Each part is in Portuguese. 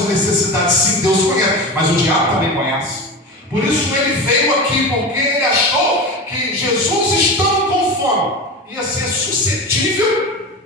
nossas necessidades. Sim, Deus conhece, mas o diabo também conhece. Por isso ele veio aqui, porque ele achou que Jesus, estando com fome, ia ser suscetível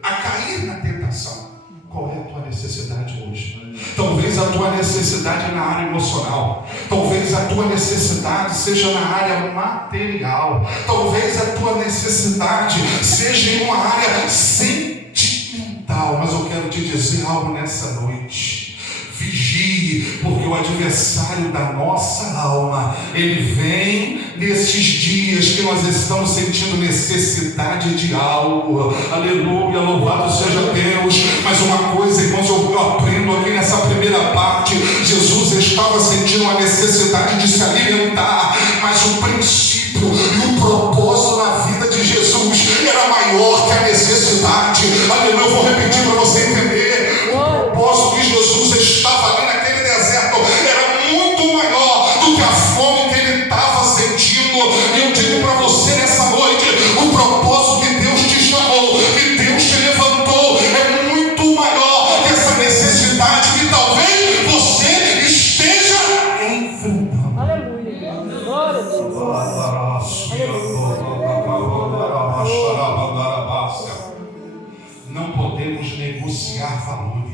a cair na tentação. Qual é a tua necessidade hoje? Talvez a tua necessidade é na área emocional. Talvez a tua necessidade seja na área material. Talvez a tua necessidade seja em uma área sentimental. Mas eu quero te dizer algo nessa noite. Vigie, porque o adversário da nossa alma, ele vem nesses dias que nós estamos sentindo necessidade de algo. Aleluia, louvado seja Deus. Mas uma coisa, irmãos, eu aprendo aqui nessa primeira parte: Jesus estava sentindo uma necessidade de se alimentar, mas o princípio e o propósito na vida de Jesus era maior que a necessidade. Aleluia, eu vou repetir para você entender. O propósito que Jesus estava ali naquele deserto era muito maior do que a fome que ele estava sentindo. E eu digo para você nessa noite: o propósito que Deus te chamou, que Deus te levantou, é muito maior que essa necessidade que talvez você esteja enfrentando. Aleluia. Glória a Deus. Não podemos negociar valores.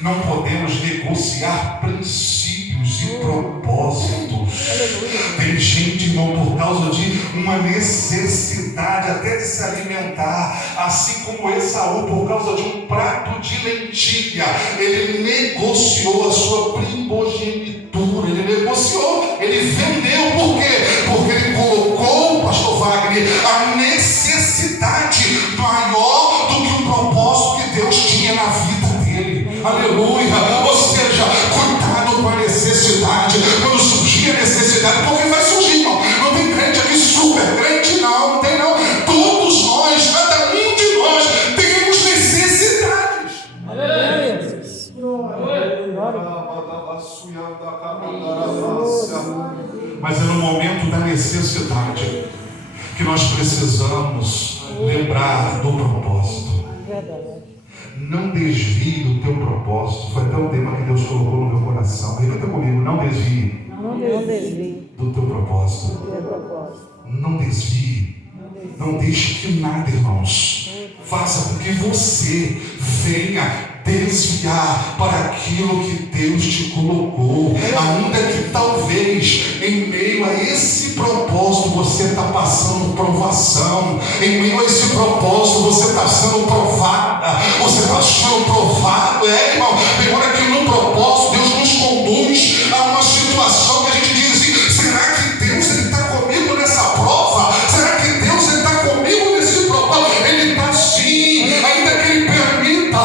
Não podemos negociar princípios e propósitos. Tem gente, irmão, por causa de uma necessidade até de se alimentar, assim como Esaú, por causa de um prato de lentilha, ele negociou a sua primogenitura. Ele negociou, ele vendeu. Por quê? Porque ele colocou, pastor Wagner, a necessidade maior do que o propósito que Deus tinha na vida dele. Aleluia. Ou seja, cuidado com a necessidade. Quando surgir a necessidade, porque vai surgir, irmão. Não tem crente aqui super crente, não tem não. Todos nós, cada um de nós, temos necessidades. Aleluia. Mas é no momento da necessidade que nós precisamos lembrar do propósito. Não desvie do teu propósito. Foi até um tema que Deus colocou no meu coração. Repita comigo: não desvie do teu propósito. Não desvie. Não deixe que nada, irmãos, faça com que você venha desviar para aquilo que Deus te colocou. Ainda que talvez em meio a esse propósito você está passando provação, em meio a esse propósito você está sendo provada, você está sendo provado, irmão. Tem hora que no propósito Deus nos conduz a uma situação que a gente diz assim: será que Deus está comigo nessa prova? Será que Deus está comigo nesse propósito? Ele está sim, ainda que Ele permita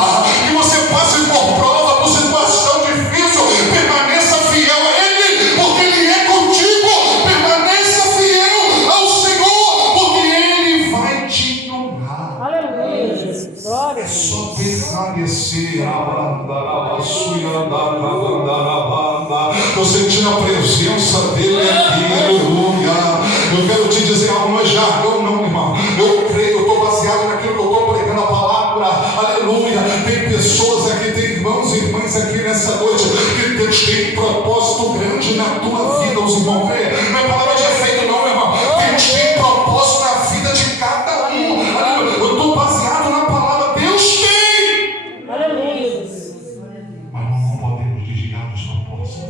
que você passe por prova, por situação difícil, permaneça fiel a Ele, porque Ele é contigo. Permaneça fiel ao Senhor, porque Ele vai te honrar. Aleluia. Glória É a só Deus. permanecer. Eu senti a presença dele aqui. Aleluia. Eu quero te dizer algo, não é jargão não, irmão. Eu creio, eu estou baseado naquilo que eu estou pregando a palavra. Aleluia. Tem pessoas aqui, tem irmãos e irmãs aqui nessa noite, que Deus tem um propósito grande na tua vida. Os irmãos creem. Não é palavra de efeito não, meu irmão. Deus tem propósito na vida de cada um. Aleluia. Eu estou baseado na palavra. Deus tem. Aleluia. Mas não podemos desviar dos propósitos.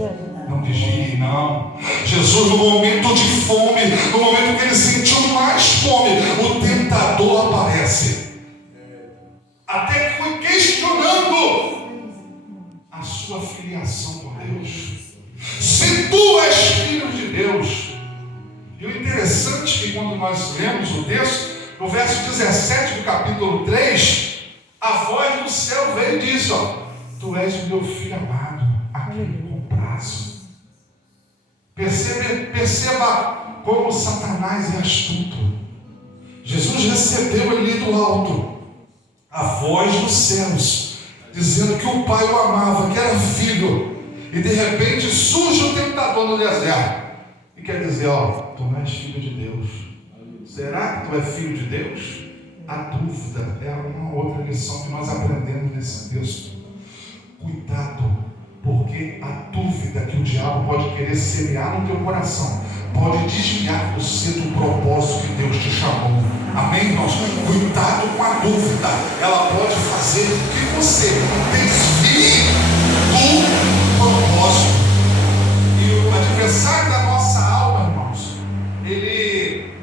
Não desvie, não. Jesus, no momento de fome, no momento que ele sentiu mais fome, o tentador aparece. Até que foi questionando a sua filiação com Deus. Se tu és filho de Deus. E o interessante é que quando nós lemos o texto, no verso 17 do capítulo 3, a voz do céu veio e disse: ó, tu és o meu filho amado, a quem eu comprazo. Perceba como Satanás é astuto. Jesus recebeu ali do alto a voz dos céus, dizendo que o pai o amava, que era filho. E de repente surge o tentador no deserto e quer dizer: ó, tu não és filho de Deus. Será que tu és filho de Deus? A dúvida é uma outra lição que nós aprendemos nesse texto. Cuidado Porque a dúvida que o diabo pode querer semear no teu coração pode desviar você do propósito que Deus te chamou. Amém, irmãos? Cuidado com a dúvida. Ela pode fazer com que você desvie do propósito. E o adversário da nossa alma, irmãos, ele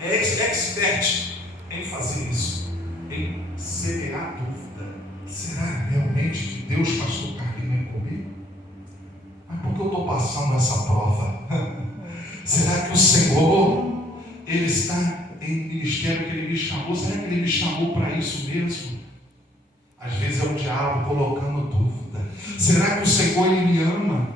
é expert em fazer isso, em semear dúvida. Será realmente que Deus, pastor Carlinhos, é comigo? Mas por que eu estou passando essa prova? Será que o Senhor, Ele está em ministério que Ele me chamou? Será que Ele me chamou para isso mesmo? Às vezes é o diabo colocando dúvida. Será que o Senhor, Ele me ama?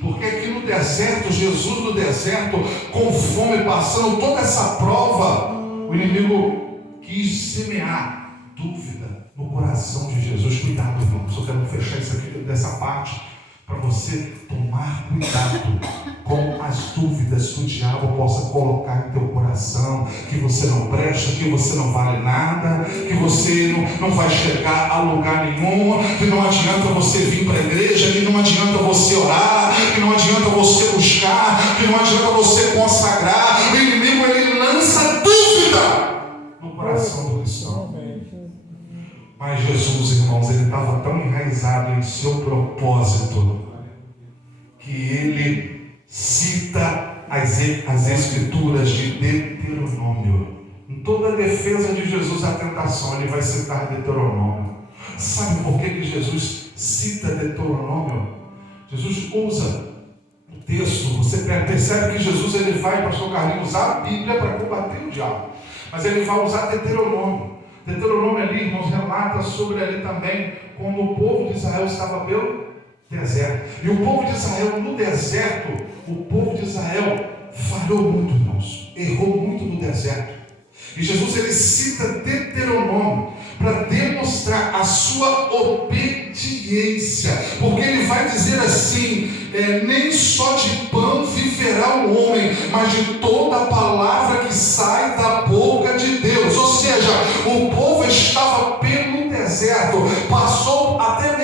Porque aqui no deserto, Jesus no deserto, com fome, passando toda essa prova, o inimigo quis semear dúvida no coração de Jesus. Cuidado, irmãos, eu quero fechar isso aqui dessa parte, para você tomar cuidado com as dúvidas que o diabo possa colocar em teu coração, que você não presta, que você não vale nada, que você não vai chegar a lugar nenhum, que não adianta você vir para a igreja, que não adianta você orar, que não adianta você buscar, que não adianta você consagrar. O inimigo, ele lança dúvida no coração do cristão. Mas Jesus, irmãos, ele estava tão enraizado em seu propósito que ele cita as escrituras de Deuteronômio. Em toda a defesa de Jesus à tentação, ele vai citar Deuteronômio. Sabe por que Jesus cita Deuteronômio? Jesus usa o texto. Você percebe que Jesus, ele vai, pastor Carlinhos, usar a Bíblia para combater o diabo, mas ele vai usar Deuteronômio. Deuteronômio ali, irmãos, relata sobre ali também como o povo de Israel estava pelo deserto. E o povo de Israel no deserto, o povo de Israel falhou muito, irmãos, errou muito no deserto. E Jesus, ele cita Deuteronômio para demonstrar a sua obediência, porque ele vai dizer assim: nem só de pão viverá o homem, mas de toda a palavra que sai da boca de Deus. Ou seja, o povo estava pelo deserto, passou até